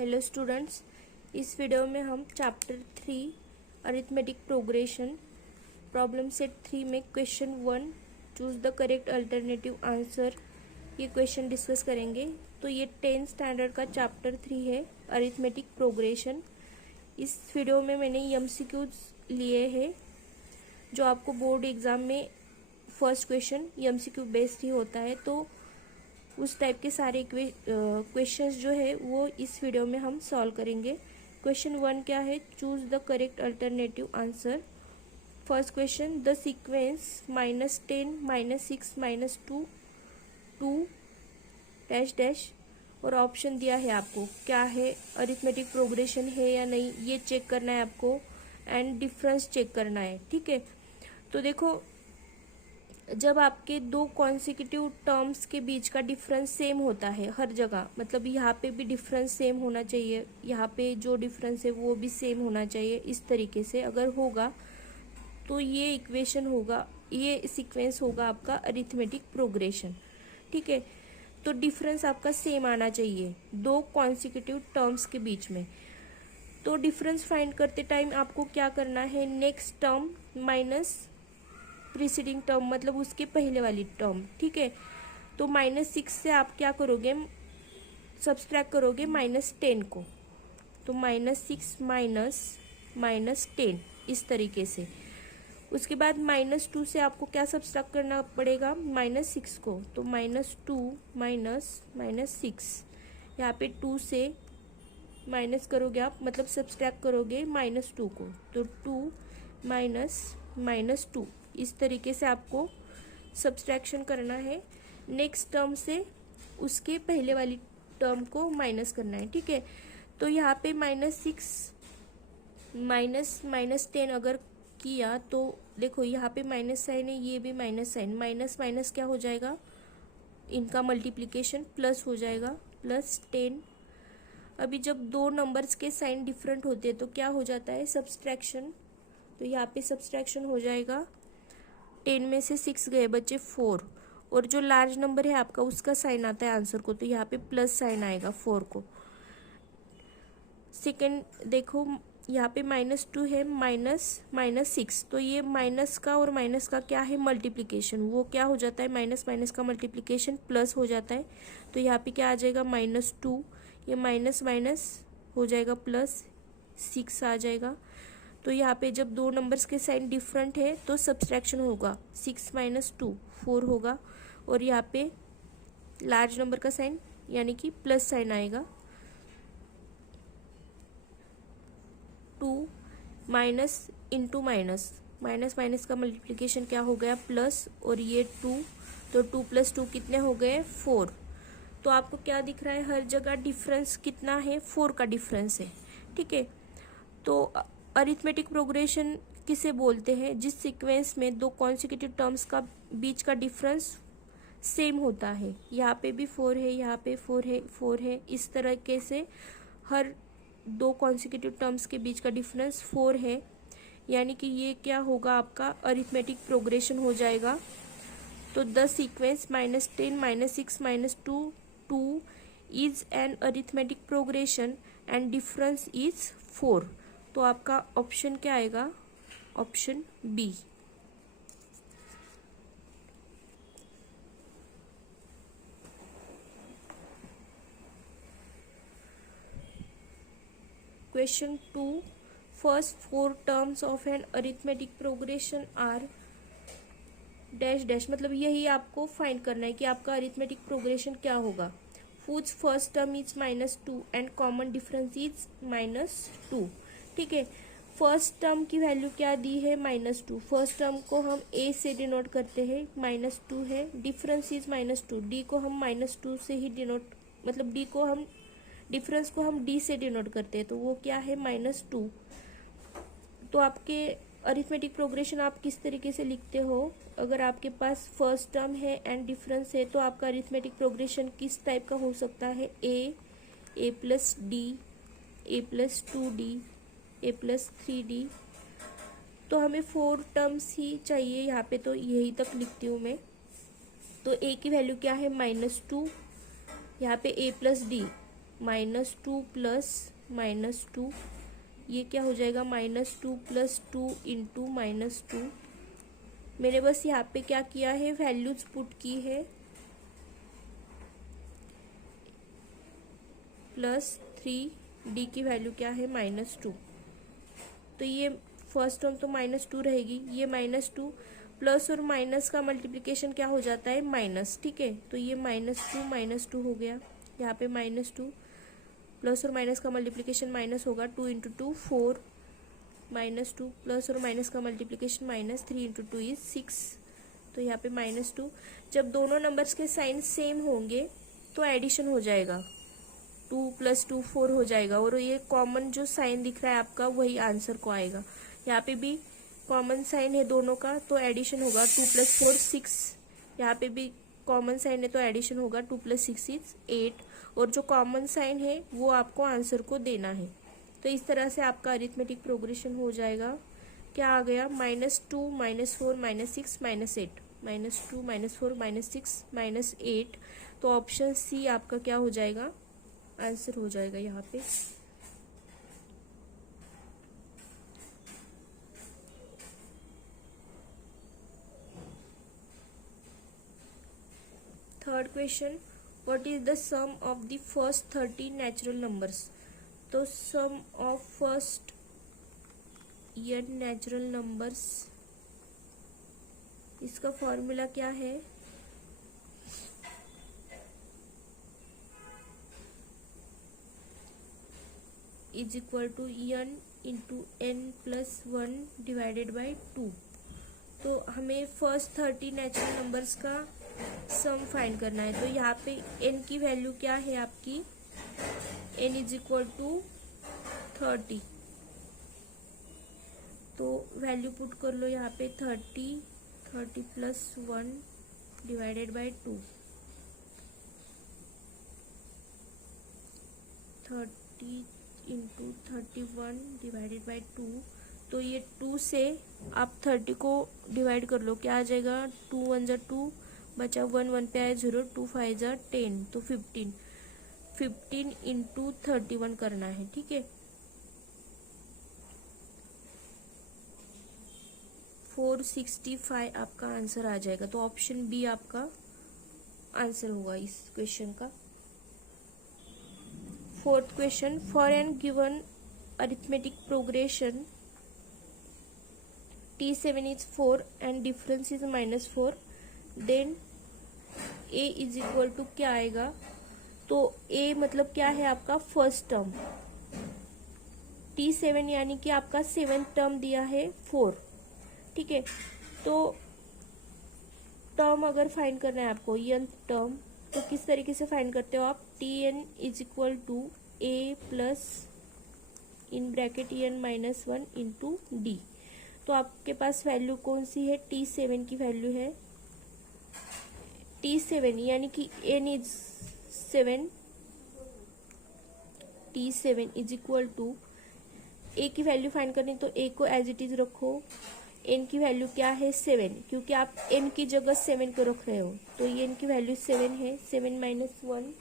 Hello students, इस video में हम chapter 3 arithmetic progression problem set 3 में question 1 choose the correct alternative answer ये क्वेश्चन डिस्कस करेंगे। तो ये 10th स्टैंडर्ड का चैप्टर 3 है अरिथमेटिक प्रोग्रेशन। इस वीडियो में मैंने एमसीक्यूज लिए हैं जो आपको बोर्ड एग्जाम में फर्स्ट क्वेश्चन एमसीक्यू बेस्ड ही होता है, तो उस टाइप के सारे क्वेश्चंस जो है वो इस वीडियो में हम सॉल्व करेंगे। क्वेश्चन 1 क्या है, choose the correct alternative answer. First question, the sequence -10 -6 -2 2 dash dash और ऑप्शन दिया है आपको क्या है, अरिथमेटिक प्रोग्रेशन है या नहीं ये चेक करना है आपको एंड डिफरेंस चेक करना है। ठीक है, तो देखो जब आपके दो कॉन्सिक्यूटिव टर्म्स के बीच का डिफरेंस सेम होता है हर जगह, मतलब यहाँ पे भी डिफरेंस सेम होना चाहिए, यहाँ पे जो डिफरेंस है वो भी सेम होना चाहिए। इस तरीके से अगर होगा तो ये इक्वेशन होगा, ये सीक्वेंस होगा आपका अरिथमेटिक प्रोग्रेशन। ठीक है, तो डिफरेंस आपका सेम आना चाहिए दो कॉन्सिक्यूटिव टर्म्स के बीच में। तो डिफरेंस फाइंड करते टाइम आपको क्या करना है, next term minus preceding term, मतलब उसके पहले वाली टर्म। ठीक है, तो -6 से आप क्या करोगे, सब्सट्रैक्ट करोगे -10 को, तो -6 माइनस 10 इस तरीके से। उसके बाद -2 से आपको क्या सब्सट्रैक्ट करना पड़ेगा, -6 को, तो -2 -6, यहाँ पे 2 से माइनस करोगे आप, मतलब सब्सट्रैक्ट करोगे -2 को, तो 2 -2 इस तरीके से आपको सब्सट्रैक्शन करना है। नेक्स्ट टर्म से उसके पहले वाली टर्म को माइनस करना है। ठीक है, तो यहाँ पे -6 -10 अगर किया तो देखो यहाँ पे माइनस साइन है, ये भी माइनस साइन, माइनस माइनस क्या हो जाएगा, इनका मल्टीप्लिकेशन प्लस हो जाएगा, +10। अभी जब दो नंबर्स के साइन डिफरेंट होते हैं तो क्या हो जाता है, सब्सट्रैक्शन। तो यहाँ पे सब्सट्रैक्शन हो जाएगा, 10 में से 6 गए, बचे 4, और जो लार्ज नंबर है आपका उसका साइन आता है आंसर को, तो यहाँ पे प्लस साइन आएगा 4 को। सेकेंड देखो यहाँ पे -2 है, -6, तो ये माइनस का और माइनस का क्या है, मल्टीप्लिकेशन, वो क्या हो जाता है, माइनस माइनस का मल्टीप्लिकेशन प्लस हो जाता है। तो यहाँ पे क्या आ जाएगा, -2, ये माइनस माइनस हो जाएगा +6 आ जाएगा। तो यहाँ पे जब दो नंबर्स के साइन डिफरेंट है तो सब्सट्रैक्शन होगा, 6 - 2 4 होगा, और यहाँ पे लार्ज नंबर का साइन यानी कि प्लस साइन आएगा, 2 minus into minus, minus minus का मल्टीप्लिकेशन क्या हो गया, प्लस, और ये 2, तो 2 + 2 कितने हो गए, 4। तो आपको क्या दिख रहा है, हर जगह डिफरेंस कितना है, 4 का डिफरेंस है। ठीक है, तो अरिथमेटिक प्रोग्रेशन किसे बोलते हैं, जिस सीक्वेंस में दो कॉन्सिक्यूटिव टर्म्स का बीच का डिफरेंस सेम होता है। यहाँ पे भी 4 है, यहाँ पे 4 है, इस तरीके से हर दो कॉन्सिक्यूटिव टर्म्स के बीच का डिफरेंस 4 है, यानी कि ये क्या होगा, आपका अरिथमेटिक प्रोग्रेशन हो जाएगा। तो the sequence -10 -6 -2 2 is an arithmetic progression and difference is 4। तो आपका ऑप्शन क्या आएगा, option B. Question 2, first 4 terms of an arithmetic progression are dash dash, मतलब यही आपको फाइंड करना है कि आपका अरिथमेटिक प्रोग्रेशन क्या होगा। Foods first term is -2 and common difference is -2। ठीक है, फर्स्ट टर्म की वैल्यू क्या दी है, -2, फर्स्ट टर्म को हम a से डिनोट करते हैं, -2 है, डिफरेंस इज -2, d को हम -2 से ही डिनोट, मतलब d को हम, डिफरेंस को हम d से डिनोट करते हैं, तो वो क्या है, -2। तो आपके अरिथमेटिक प्रोग्रेशन आप किस तरीके से लिखते हो, अगर आपके पास फर्स्ट टर्म है एंड डिफरेंस है तो आपका अरिथमेटिक प्रोग्रेशन किस टाइप का हो सकता है, a + d, a + 2d, a + 3d। तो हमें 4 टर्म्स ही चाहिए यहाँ पे, तो यही तक लिखती हूँ मैं। तो a की वैल्यू क्या है, -2, यहाँ पे a + d, -2 प्लस -2, ये क्या हो जाएगा -2 प्लस 2 इंटू -2। मैंने बस यहाँ पे क्या किया है, वैल्यूज पुट की है, +3d की वैल्यू क्या है -2। तो ये फर्स्ट टर्म तो -2 रहेगी, ये -2 प्लस और माइनस का मल्टीप्लिकेशन क्या हो जाता है, माइनस। ठीक है, तो ये -2 हो गया, यहाँ पे -2 प्लस और माइनस का मल्टीप्लिकेशन माइनस होगा, 2 इंटू 2 4, -2 प्लस और माइनस का मल्टीप्लिकेशन माइनस, 3 इंटू 2 इज 6, तो यहाँ पे -2। जब दोनों नंबर्स के साइन सेम होंगे तो एडिशन हो जाएगा, 2 + 2 4 हो जाएगा, और ये कॉमन जो साइन दिख रहा है आपका वही आंसर को आएगा। यहाँ पे भी कॉमन साइन है दोनों का, तो एडिशन होगा 2 + 4 6, यहाँ पे भी कॉमन साइन है तो एडिशन होगा 2 + 6 इज 8, और जो कॉमन साइन है वो आपको आंसर को देना है। तो इस तरह से आपका अरिथमेटिक प्रोग्रेशन हो जाएगा। क्या आ गया, -2 -4 -6 -8, -2 -4 -6 -8, तो ऑप्शन सी आपका क्या हो जाएगा, आंसर हो जाएगा यहाँ पे। Third question, what is the sum of the first 30 natural numbers. तो sum of first n natural numbers, इसका फॉर्मूला क्या है, is equal to n into n + 1 divided by 2। तो हमें फर्स्ट 30 नेचुरल नंबर्स का सम फाइंड करना है। तो यहाँ पे n की वैल्यू क्या है आपकी, n इज इक्वल टू 30, तो वैल्यू पुट कर लो यहाँ पे 30 + 1 divided by 2, 30 into 31 divided by 2। तो ये 2 से आप 30 को डिवाइड कर लो, क्या आ जाएगा, 2 × 1 = 2, बचा 1 1 पे आया 0, 2 × 5 = 10, तो 15 इंटू 31 करना है। ठीक है, 465 आपका आंसर आ जाएगा। तो ऑप्शन बी आपका आंसर होगा इस क्वेश्चन का। Fourth question, for an given arithmetic progression T7 is 4 and difference is -4, then A is equal to क्या आएगा, तो A मतलब क्या है आपका फर्स्ट टर्म, T7 यानी कि आपका 7th टर्म दिया है 4। ठीक है, तो टर्म अगर फाइंड करना है आपको nth टर्म, तो किस तरीके से फाइंड करते हो आप, Tn is equal to A plus in bracket n -1 into D. तो आपके पास वैल्यू कौन सी है, T7 की वैल्यू है, T7 यानी कि n is 7, T7 is equal to A की वैल्यू फाइंड करनी, तो A को एज इट इज रखो, n की वैल्यू क्या है 7, क्योंकि आप n की जगह 7 को रख रहे हो, तो ये n की वैल्यू 7 है, 7 - 1,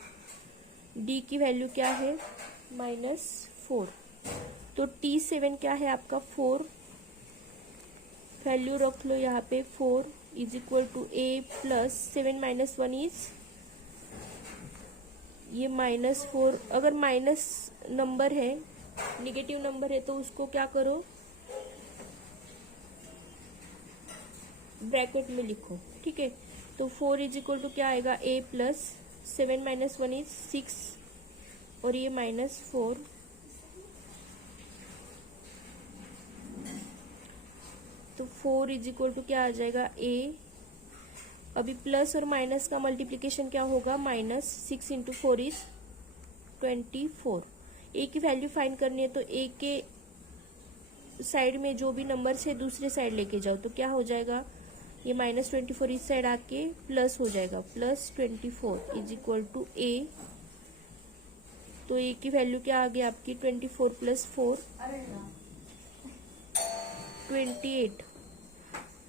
D की वैल्यू क्या है -4, तो T7 क्या है आपका 4, वैल्यू रख लो यहाँ पे 4 is equal to A plus 7 - 1 is ये -4। अगर माइनस नंबर है, निगेटिव नंबर है, तो उसको क्या करो, ब्रैकेट में लिखो। ठीक है, तो 4 इज इक्वल टू क्या आएगा, A प्लस 7 - 1 इज 6, और ये -4, तो 4 इज इक्वल टू क्या आ जाएगा, A, अभी प्लस और माइनस का मल्टीप्लिकेशन क्या होगा, -6 इंटू 4 इज 24। A की वैल्यू फाइंड करनी है, तो A के साइड में जो भी नंबर्स है दूसरे साइड लेके जाओ, तो क्या हो जाएगा, ये -24 इस साइड आके प्लस हो जाएगा, +24 इज इक्वल टू A। तो A की वैल्यू क्या आ गई आपकी, 24 + 4 28,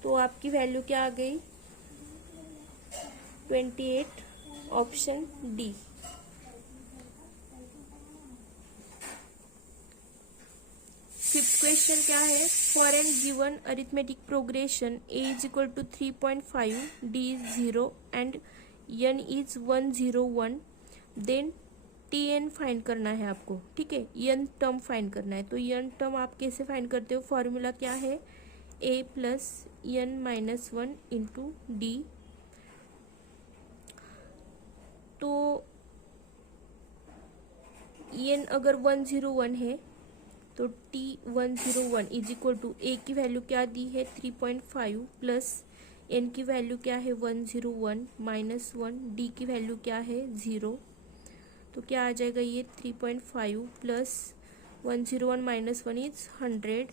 तो आपकी वैल्यू क्या आ गई, 28, ऑप्शन डी। क्वेश्चन क्या है, for an given arithmetic progression A is equal to 3.5, D is 0 and N is 101, then T N find करना है आपको, ठीक है, एन टर्म फाइंड करना है। तो एन टर्म आप कैसे फाइंड करते हो, फॉर्मूला क्या है, a plus n minus 1 into D. तो एन अगर 101 है तो t 101 is equal to a की वैल्यू क्या दी है 3.5 प्लस एन की वैल्यू क्या है 101 माइनस 1, डी की वैल्यू क्या है 0। तो क्या आ जाएगा ये 3.5 प्लस 101 माइनस 1 इज 100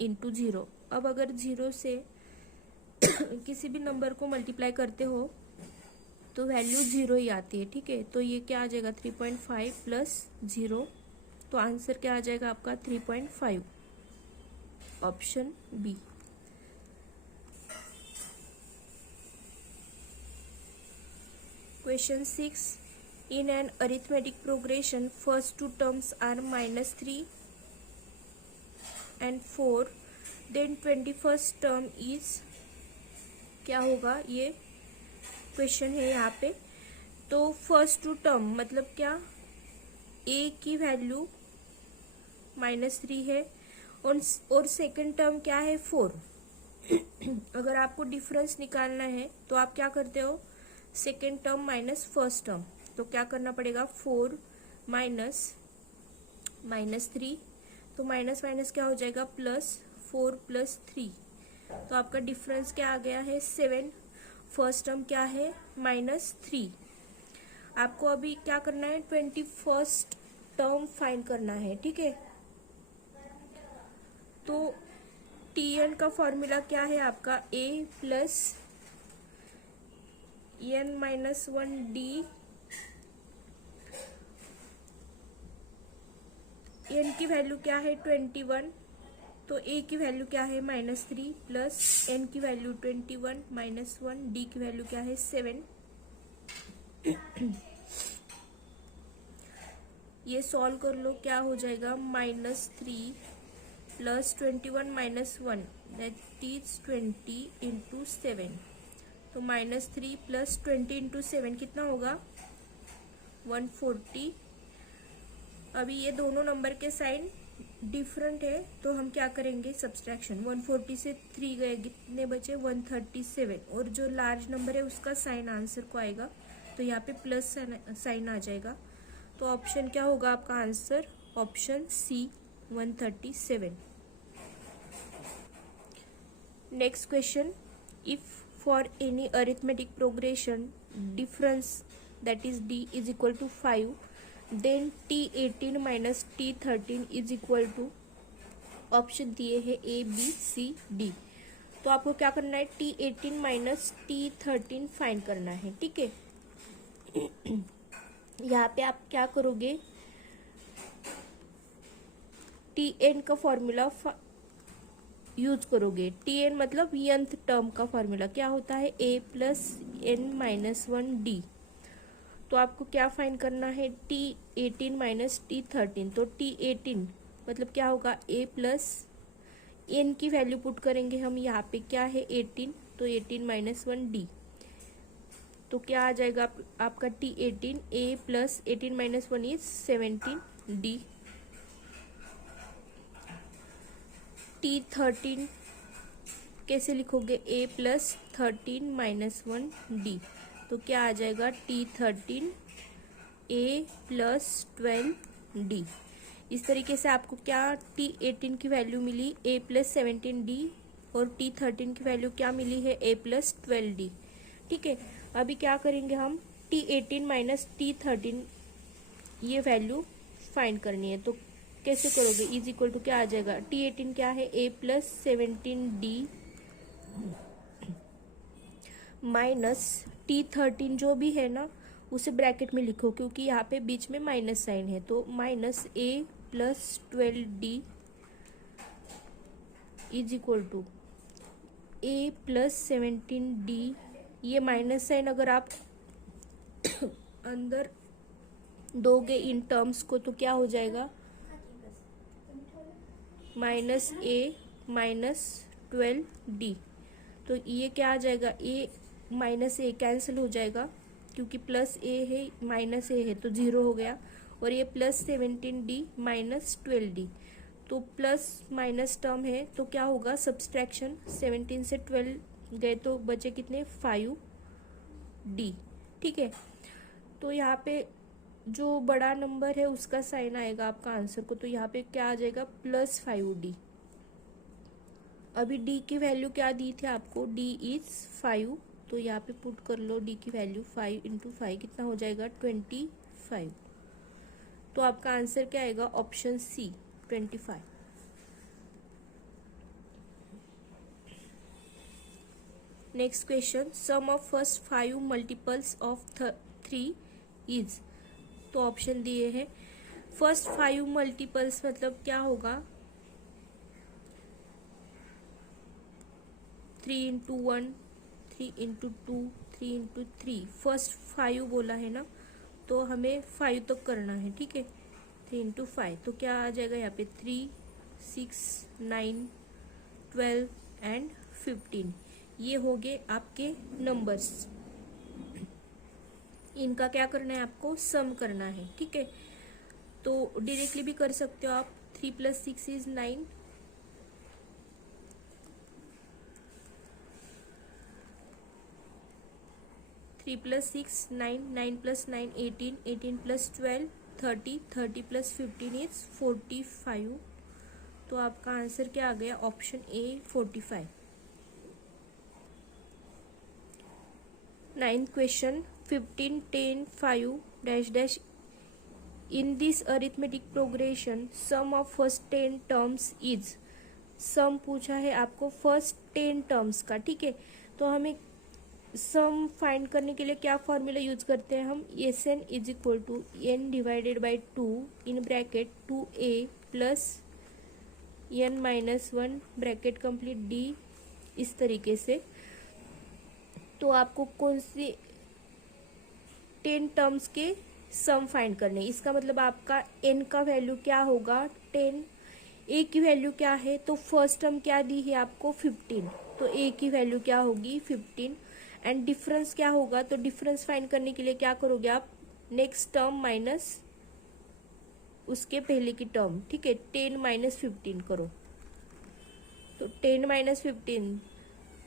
इंटू 0। अब अगर 0 से किसी भी नंबर को मल्टीप्लाई करते हो तो वैल्यू 0 ही आती है, ठीक है। तो ये क्या आ जाएगा 3.5 प्लस 0, तो आंसर क्या आ जाएगा आपका 3.5, option B. Question 6, in an arithmetic progression first two terms are -3 and 4, then 21st term is, क्या होगा, ये क्वेश्चन है यहाँ पे। तो फर्स्ट टू टर्म मतलब क्या, ए की वैल्यू -3 है और सेकंड टर्म क्या है 4। अगर आपको डिफरेंस निकालना है तो आप क्या करते हो, second term minus first term, तो क्या करना पड़ेगा 4 माइनस 3, तो माइनस माइनस क्या हो जाएगा प्लस 4 प्लस 3, तो आपका डिफरेंस क्या आ गया है 7। फर्स्ट टर्म क्या है -3। आपको अभी क्या करना है 21st टर्म फाइंड करना है, ठीक है। तो टी एन का फॉर्मूला क्या है आपका, a plus n minus 1 d, n की वैल्यू क्या है 21, तो ए की वैल्यू क्या है -3 प्लस एन की वैल्यू 21 माइनस 1, डी की वैल्यू क्या है 7। ये सॉल्व कर लो, क्या हो जाएगा -3 plus 21 minus 1 that is 20 into 7, तो -3 प्लस 20 इंटू 7 कितना होगा 140। अभी ये दोनों नंबर के साइन डिफरेंट है तो हम क्या करेंगे सब्सट्रैक्शन, 140 से 3 गए, कितने बचे 137, और जो लार्ज नंबर है उसका साइन आंसर को आएगा, तो यहाँ पे प्लस साइन आ जाएगा। तो ऑप्शन क्या होगा आपका answer, option C 137। Next question, if for any arithmetic progression difference that is D is equal to 5, then T18 minus T13 is equal to, option दिए है ए बी सी डी। तो आपको क्या करना है T18 माइनस T13 फाइंड करना है, ठीक है। यहाँ पे आप क्या करोगे, Tn का फॉर्मूला यूज करोगे। Tn मतलब nth टर्म का फॉर्मूला क्या होता है, a plus n minus 1 D. तो आपको क्या फाइंड करना है T18 माइनस T13, तो T18 मतलब क्या होगा a प्लस n की वैल्यू पुट करेंगे हम, यहाँ पे क्या है 18, तो 18 माइनस 1 डी। तो क्या आ जाएगा आपका T18, a plus 18 minus 1 is 17 D. T13 कैसे लिखोगे, a प्लस 13 माइनस 1 डी, तो क्या आ जाएगा T13 a प्लस 12 डी। इस तरीके से आपको क्या T18 की वैल्यू मिली a प्लस 17 डी और T13 की वैल्यू क्या मिली है a प्लस 12 डी, ठीक है। अभी क्या करेंगे हम T18 माइनस T13 ये वैल्यू फाइंड करनी है, तो कैसे करोगे, इज इक्वल टू क्या आ जाएगा T18 क्या है a plus 17 D minus T13 जो भी है ना उसे ब्रैकेट में लिखो, क्योंकि यहाँ पे बीच में माइनस साइन है, तो minus a plus 12 D is equal to a plus 17 D. ये माइनस साइन अगर आप अंदर दोगे इन टर्म्स को तो क्या हो जाएगा माइनस ए माइनस 12d। तो ये क्या आ जाएगा, ए माइनस ए कैंसिल हो जाएगा क्योंकि प्लस ए है माइनस ए है तो 0 हो गया, और ये प्लस 17d माइनस 12d। तो प्लस माइनस टर्म है तो क्या होगा, सब्सट्रैक्शन। 17 से 12 गए तो बचे कितने, 5d। ठीक है, तो यहाँ पे जो बड़ा नंबर है उसका साइन आएगा आपका आंसर को, तो यहाँ पे क्या आ जाएगा, प्लस 5d। अभी d की वैल्यू क्या दी थी आपको, d इज 5, तो यहाँ पे पुट कर लो d की वैल्यू 5 इंटू 5 कितना हो जाएगा, 25। तो आपका आंसर क्या आएगा, option C 25। Next question, sum of first 5 multiples of 3 is. तो ऑप्शन दिए हैं, फर्स्ट 5 मल्टीपल्स मतलब क्या होगा, 3 इंटू 1, 3 इंटू 2, 3 इंटू 3, फर्स्ट 5 बोला है ना, तो हमें 5 तक करना है। ठीक है, 3 इंटू 5 तो क्या आ जाएगा यहाँ पे, 3, 6, 9, 12 एंड 15। ये हो गए आपके नंबर्स। इनका क्या करना है, आपको सम करना है। ठीक है, तो डायरेक्टली भी कर सकते हो आप, 3 + 6 इज 9, 3 + 6 9, 9 + 9 18, 18 + 12 30, 30 + 15 इज 45। तो आपका आंसर क्या आ गया, option A 45। 9th question, 15 10 5 dash dash in this arithmetic progression sum of first 10 terms is. Sum पूछा है आपको फर्स्ट 10 टर्म्स का। ठीक है, तो हमें सम फाइंड करने के लिए क्या फॉर्मूला यूज करते हैं हम, S N is equal to N divided by 2 in bracket 2a plus n minus 1 bracket complete D, इस तरीके से। तो आपको कौन सी 10 टर्म्स के सम फाइंड करने, इसका मतलब आपका n का वैल्यू क्या होगा, 10। a की वैल्यू क्या है, तो फर्स्ट टर्म क्या दी है आपको, 15, तो a की वैल्यू क्या होगी, 15। एंड डिफरेंस क्या होगा, तो डिफरेंस फाइंड करने के लिए क्या करोगे आप, नेक्स्ट टर्म माइनस उसके पहले की टर्म। ठीक है, 10 - 15 करो, तो 10 - 15,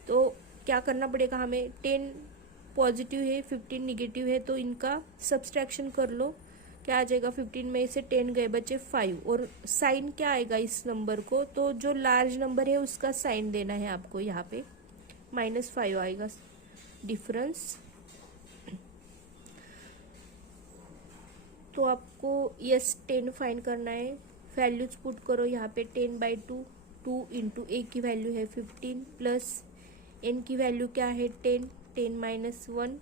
तो क्या करना पड़ेगा हमें, 10 पॉजिटिव है 15 निगेटिव है, तो इनका सब्सट्रैक्शन कर लो। क्या आ जाएगा, 15 में से 10 गए बचे 5, और साइन क्या आएगा इस नंबर को, तो जो लार्ज नंबर है उसका साइन देना है आपको, यहाँ पे -5 आएगा डिफरेंस। तो आपको यस 10 फाइंड करना है, वैल्यूज पुट करो यहाँ पे, 10/2, 2 इंटू ए की वैल्यू है 15 प्लस एन की वैल्यू क्या है 10, 10 - 1,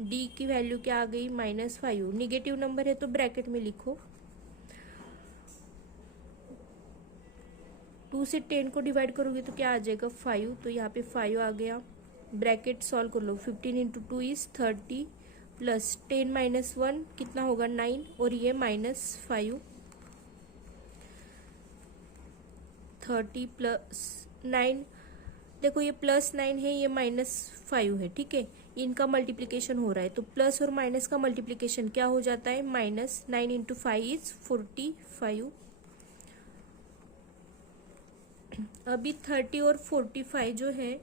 डी की वैल्यू क्या आ गई -5। निगेटिव नंबर है तो ब्रैकेट में लिखो, 2 से 10 को डिवाइड करोगे तो क्या आ जाएगा 5, तो यहाँ पे 5 आ गया। ब्रैकेट सॉल्व कर लो, 15 इंटू 2 इज 30 प्लस 10 - 1 कितना होगा 9, और ये -5, 30 + 9, देखो ये +9 है, ये -5 है। ठीक है, इनका मल्टीप्लिकेशन हो रहा है, तो प्लस और माइनस का मल्टीप्लिकेशन क्या हो जाता है, -9 इंटू 5 इज 45। अभी 30 और 45 जो है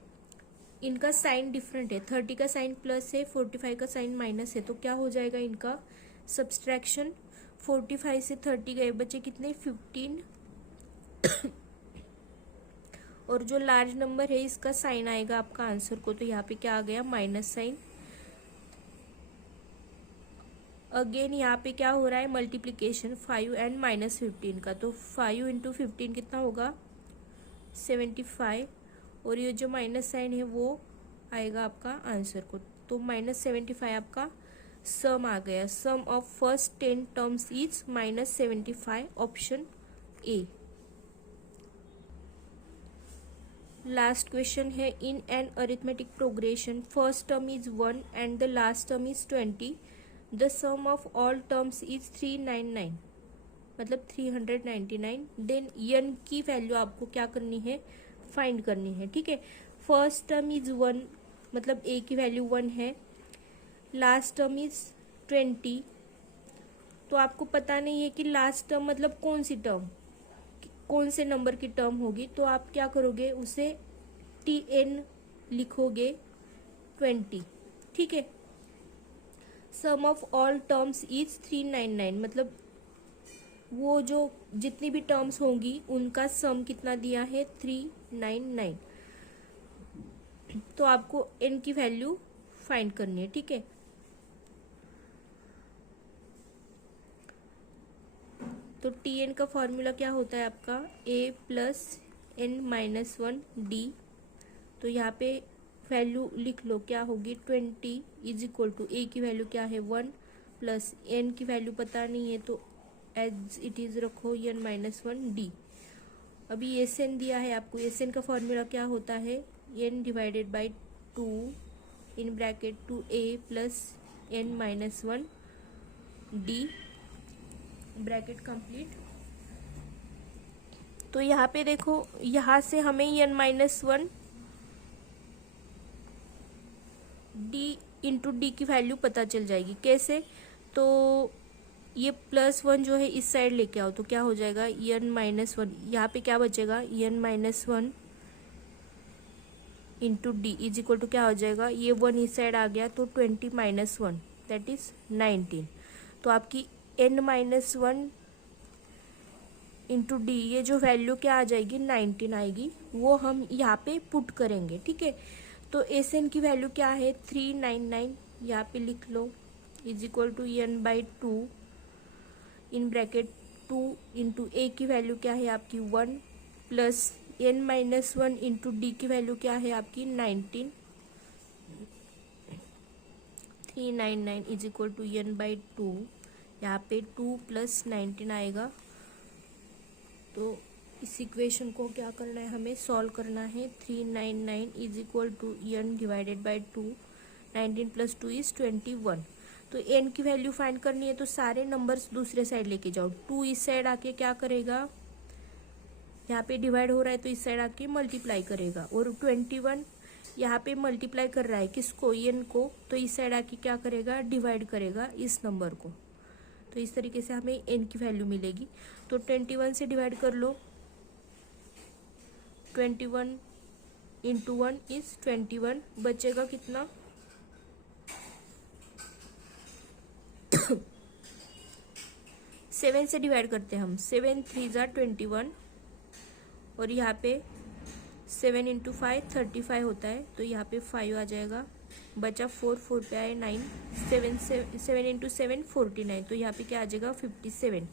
इनका साइन डिफरेंट है, 30 का साइन प्लस है, 45 का साइन माइनस है, तो क्या हो जाएगा इनका सब्सट्रैक्शन। 45 से 30 गए बचे कितने, 15, और जो लार्ज नंबर है इसका साइन आएगा आपका आंसर को, तो यहाँ पे क्या आ गया, माइनस साइन। अगेन यहाँ पे क्या हो रहा है, मल्टीप्लीकेशन 5 एंड -15 का, तो 5 इंटू 15 कितना होगा 75, और ये जो माइनस साइन है वो आएगा आपका आंसर को, तो -75 आपका सम आ गया। Sum of first 10 terms is -75, option A. Last question है, in an arithmetic progression first term is 1 and the last term is 20, the sum of all terms is 399। मतलब 399। देन n की value आपको क्या करनी है, find करनी है, ठीक है। फर्स्ट टर्म इज 1, मतलब a की वैल्यू 1 है। लास्ट टर्म इज 20, तो आपको पता नहीं है कि लास्ट टर्म मतलब कौन सी टर्म, कौन से नंबर की टर्म होगी, तो आप क्या करोगे, उसे tn लिखोगे 20, ठीक है। सम ऑफ ऑल टर्म्स इज 399, मतलब वो जो जितनी भी टर्म्स होंगी उनका सम कितना दिया है, 399। तो आपको n की वैल्यू फाइंड करनी है, ठीक है। तो tn का फॉर्मूला क्या होता है आपका, a plus n minus 1 d। तो यहाँ पे वैल्यू लिख लो, क्या होगी, 20 इज इक्वल टू a की वैल्यू क्या है 1 प्लस n की वैल्यू पता नहीं है तो एज इट इज रखो n माइनस 1 d। अभी Sn दिया है आपको, Sn का फॉर्मूला क्या होता है, n divided by 2 in bracket 2a plus n minus 1 d, bracket complete. तो यहाँ पे देखो, यहाँ से हमें n minus 1 d into d की वैल्यू पता चल जाएगी। कैसे, तो ये +1 जो है इस साइड लेके आओ तो क्या हो जाएगा, n माइनस 1, यहाँ पे क्या बचेगा, n minus 1 into D is equal to क्या हो जाएगा, ये 1 इस साइड आ गया तो 20 माइनस 1 दैट इज 19। तो आपकी n माइनस 1 इंटू डी, ये जो वैल्यू क्या आ जाएगी, 19 आएगी, वो हम यहाँ पे पुट करेंगे, ठीक है। तो Sn की वैल्यू क्या है, 399, यहाँ पे लिख लो, is equal to n by 2 in bracket 2 into a की वैल्यू क्या है आपकी 1 plus n minus 1 into d की वैल्यू क्या है आपकी 19। 399 is equal to n by 2, यहाँ पे 2 प्लस 19 आएगा। तो इस इक्वेशन को क्या करना है, हमें सॉल्व करना है। 399 is equal to n divided by 2, 19 plus 2 is 21। तो n की वैल्यू फाइंड करनी है तो सारे नंबर्स दूसरे साइड लेके जाओ। 2 इस साइड आके क्या करेगा, यहाँ पे डिवाइड हो रहा है तो इस साइड आके मल्टीप्लाई करेगा, और 21 यहाँ पे मल्टीप्लाई कर रहा है किसको, n को, तो इस साइड आके क्या करेगा, डिवाइड करेगा इस नंबर को। तो इस तरीके से हमें n की वैल्यू मिलेगी। तो 21 से डिवाइड कर लो, 21 इंटू 1 इज 21, बचेगा कितना 7 से डिवाइड करते हैं हम, 7 3 ज़ा 21, और यहाँ पे 7 इंटू 5 35 होता है, तो यहाँ पे 5 आ जाएगा, बचा 4 4 पे आए 9, 7 इंटू 7 49, तो यहाँ पे क्या आ जाएगा 57।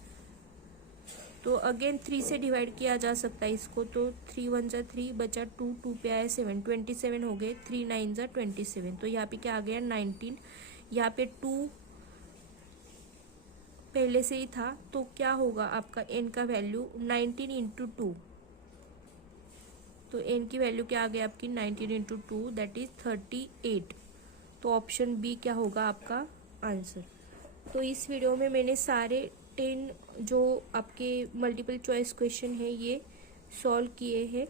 तो अगेन 3 से डिवाइड किया जा सकता है इसको, तो 3 1 ज़ा 3, बचा 2 2 पे आया 7, 27 हो गए, 3 9 ज़ा 27, तो यहाँ पे क्या आ गया 19। यहाँ पे 2 पहले से ही था तो क्या होगा आपका n का वैल्यू 19 इंटू 2, तो n की वैल्यू क्या आ गई आपकी 19 इंटू 2 दैट इज 38। तो ऑप्शन बी क्या होगा आपका आंसर। तो इस वीडियो में मैंने सारे 10 जो आपके मल्टीपल चॉइस क्वेश्चन है ये सॉल्व किए हैं।